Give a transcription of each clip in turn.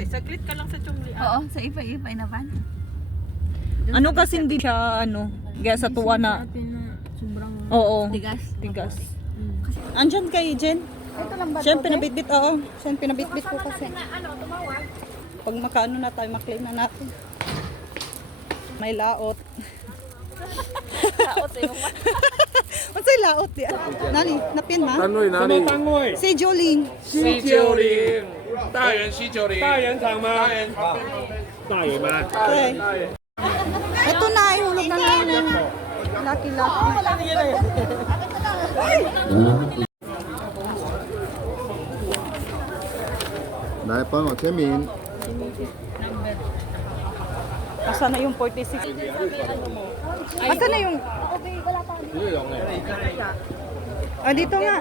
Ay, saglit ka lang sa Chumli. Oo, sa ipay-ipay na van. Ano kasi hindi siya ano, gaya sa tuwa na. Sobrang Oo. Tigas. Tigas. Andyan kay Jen. Ito lang ba? Siya pinabitbit, oo. Siya pinabitbit ko kasi. tumawag. Pag makaano na tayo, maklaim na natin. May laot. Taot eh. Mansay laot di. Nani, napin ma? 单位哪里？单位 Si Jolene.西九零，大园西九零，大原厂吗？大园厂。大原吗？ Okay. Ito na, ihulog na namin. Laki-laki. Lại幫我簽名。 Asa na yung 46? Asa na yung... Ah, dito nga.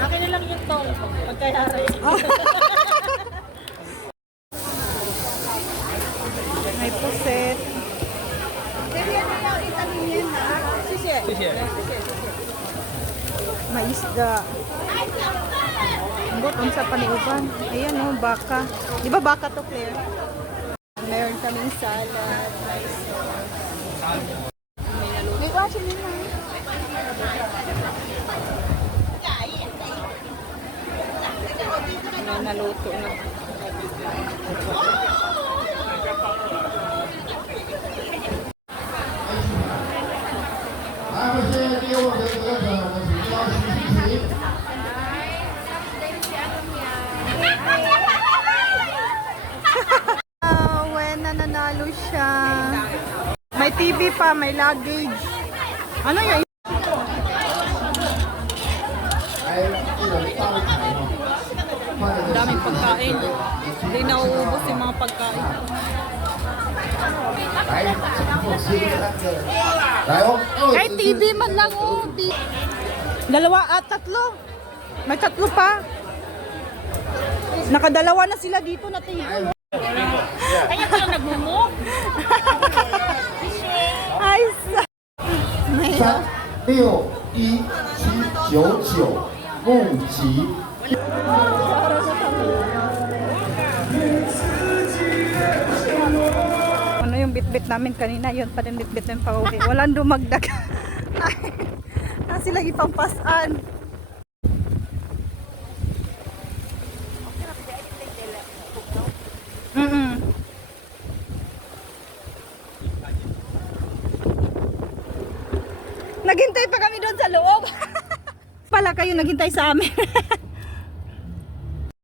Akin na lang yung tong. Pagkayari. May puset. May isda. Botong sa paniuban. Ayan o, baka. Di ba baka to, Claire? Meron kaming salad. May watch mo na. May naluto na. When nananalo siya. May TV pa, may luggage. Ano yun? Daming pagkain. Hindi nauubos yung mga pagkain. 來哦， Kahit TV man lang oh. Dalawa at tatlo. May tatlo pa. Nakadalawa na sila dito na table. Kaya pala nagmumove. Ay, 3、6、1、7、9、9，募集。 ano yung bitbit namin kanina, yun pa rin bitbit ng pauwi. Walang dumagdag. Na sila ipampasan. Naghintay pa kami doon sa loob. Pala kayo naghintay sa amin.